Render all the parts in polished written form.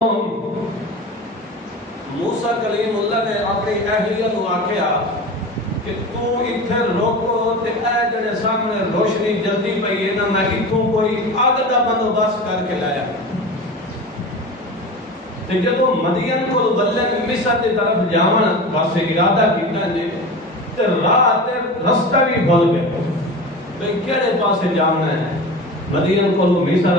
موسیٰ کلیم اللہ نے اپنی اہلیت کو آکھیا کہ تو اتھے روکو تے اے جڑے سامنے روشنی جلدی پئی ہے نا میں اتھوں کوئی آگ دا بندوبست کر کے لایا تے جدوں مدین کو ولن مصر دی طرف جاون واسطے ارادہ کیتا جے تے راہ تے رستہ بھی بھول گئے بھئی کیڑے پاسے جانا ہے مدین کو مصر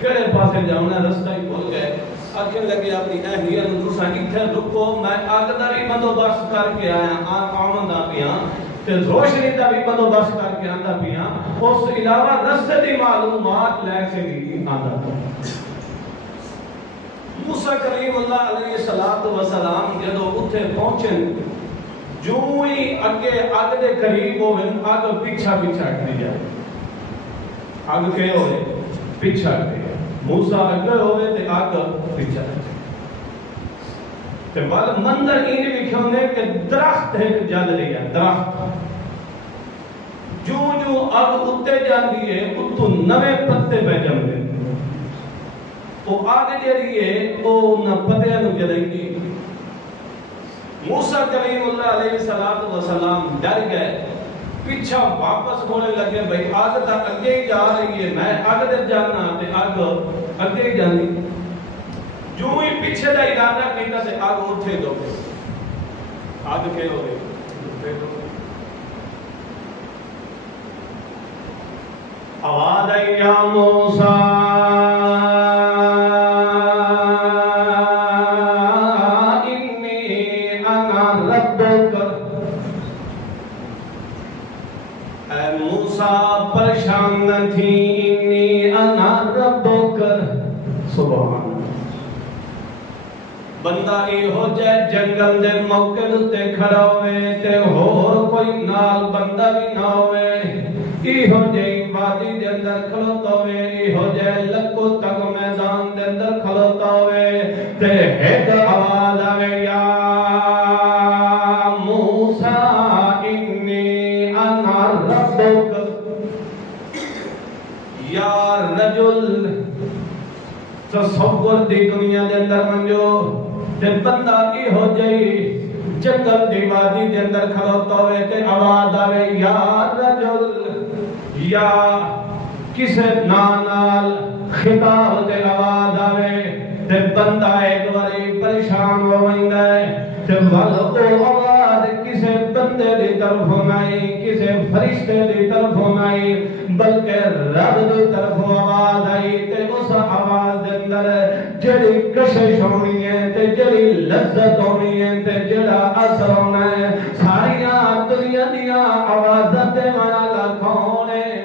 کیڑے پاسے جانا رستہ ہی بھول گئے آکھن لگے اپنی اہلیت نوں تساں اتھے رکو میں آگ دا بھی بندوبست کر کے آیا آوندا پیاں تے روشنی دا بھی بندوبست کر کے آندا پیاں اس علاوہ رستے دی معلومات لے کے بھی آندا پیا موسیٰ کلیم اللہ علیہ السلام جدوں اتھے پہنچے جو ہی اگے آگ دے قریب ہوئے آگ پیچھا اٹھتی جائے آگ کے ہوئے پیچھا اٹھتی موسیٰ اگر ہوئے تے آگ پیچھا تے بل منظر این وکھاوندے کہ درخت ہے جل رہی ہے درخت جو آگ اتے جاندی ہے اتوں نویں پتے پہ جاندے وہ آگ جڑی ہے وہ نہ پتیاں نوں جلاندی موسیٰ کلیم اللہ علیہ السلام ڈر گئے پیچھا واپس ہونے لگے بھئی آگ تک اگے ہی جا رہی ہے میں آگ دے جانا تے آگ اگے ہی جانی جو ہی پیچھے دا ارادہ کیتا تے آگ اٹھے دو آگ کے ہو گئے آواز آئی یا موسیٰ پریشان نہ تھی انی انا ربک سبحان بندہ ای ہو جائے جنگل دے موقع تے کھڑا ہوئے تے ہور کوئی نال بندہ بھی نہ ہوئے ای ہو جائے وادی دے اندر کھڑوتا ہوئے ای ہو جائے لکو تک میدان دے اندر کھڑوتا ہوئے تے ایک آواز آوے یا موسیٰ انی انا ربک یا رجل تصور دی دنیا دے اندر منجو تے بندہ ای ہو جائی جنگل دی وادی دے اندر کھڑوتا ہوئے تے آواز آوے یا رجل یا کسے نانال خطاب تے آواز آوے تے بندہ ایک باری پریشان ہو ویندا ہے تے ول او آواز کسے بندے دی طرف نہیں کسے فرشتے دی طرف نہیں بلکہ رب دی طرف آواز آئی تے اس آواز دے اندر جڑی کشش ہونی ہے تے جڑی لذت ہونی ہے تے جڑا اثر ہونا ہے ساریاں دنیا دیاں آوازاں تے والا کون ہے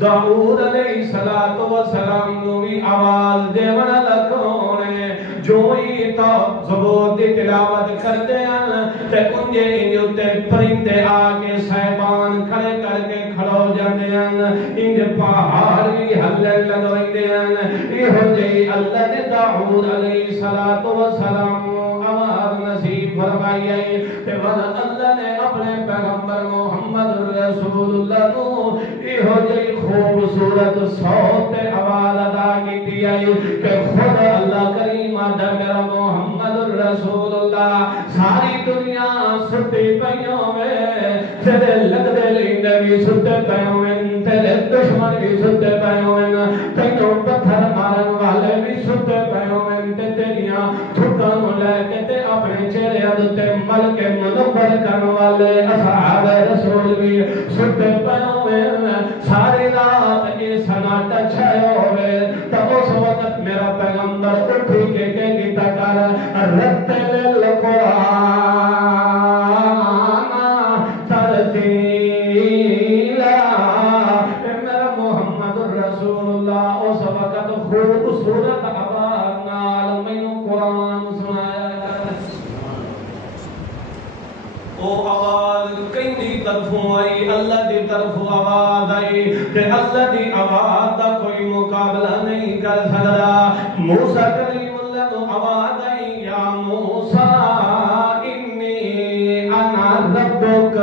داؤد علیہ السلام نو بھی آواز دے والا کون ہے جو ہی تو زبور دی تلاوت کرتے ہیں تے انجے تے پرندے آگے صاحبان کھڑے کر کے کھڑو جاندے ہیں انجے پہاڑ بھی ہلن لگوندے ہیں یہ ہو جئی اللہ نے داؤد علیہ السلام آواز نصیب فرمائی ہے تے اللہ نے اپنے پیغمبر محمد رسول اللہ نو یہ ہو جئی خوبصورت صوت آواز ادا کی ہے کہ خود اللہ کریم آدھا میرا محمد رسول اللہ ساری دنیا ستے پیوں میں تیرے لگدے لیندے بھی ستے پیوں میں تیرے دشمن بھی ستے پیوں میں تینوں پتھر مارن والے بھی ستے پیوں میں تیریاں تھکاں لے کے تے اپنے چہرے ادھتے مل کے منور کرن والے اصحاب رسول بھی ستے پیوں میں ساری رات یہ سناٹا چھایا ہوئے تو اس وقت میرا پیغمبر اٹھی کے گیتا کر رتے للقرآن ترتیلا میرا محمد رسول اللہ اس وقت خوبصورت آواز نال مینوں قرآن سنایا او آواز کہیں دی طرفوں آئی اللہ دی طرف آواز آئی کہ اللہ دی آواز دا کوئی مقابلہ نہیں کر سکتا موسیٰ کلیم اللہ تو آواز آئی یا موسیٰ انی انا ربک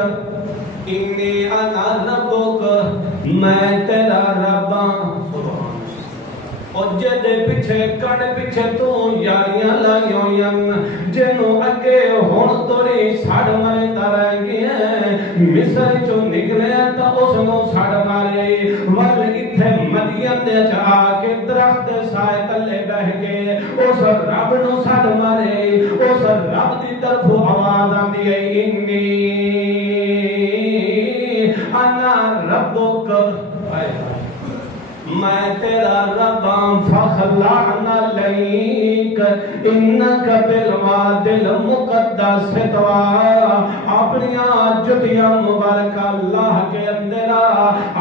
میں تیرا رب ہوں اور جدے پیچھے کڑ پیچھے تو یاریاں لائیویں جنوں اگے ہون توری ساڑ مرے رہ گیا مصر چو نکلے تا اس نو ساڑ مارے ول اتھے مدین دے چاہ کے درخت سائے تلے بہ گئے اس رب نو ساڑ مارے اس رب دی طرف آواز آندی ہے انی انا ربک میں تیرا رباں فخلعنا لیک انکا بالواد المقدس طوا اپنیاں جتیاں مبارکہ اللہ کے اندرہ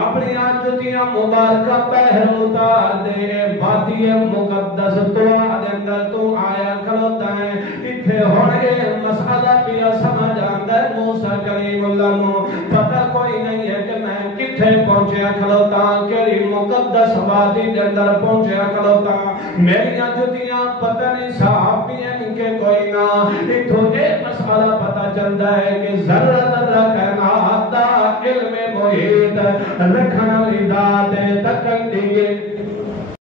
اپنیاں جتیاں مبارکہ پہر اتار دے وادی مقدس طوا دے اندر تو آیا کھلوتا ہے اتھے ہونے مسئلہ پیا سمجھ آندر موسیٰ کریم اللہ نو پتہ کوئی نہیں ہے کہ میں کتھے پہنچے کھلوتا کیری مقدس وادی دے اندر پہنچے کھلوتا میری جتیاں پتہ نہیں صاحب بھی ہیں کہ کوئی نہ اتھو ایک مسئلہ پتہ چلتا ہے کہ ذرہ ذرہ کائنات دا علم محیط رکھنا لی ذات تکن دیئے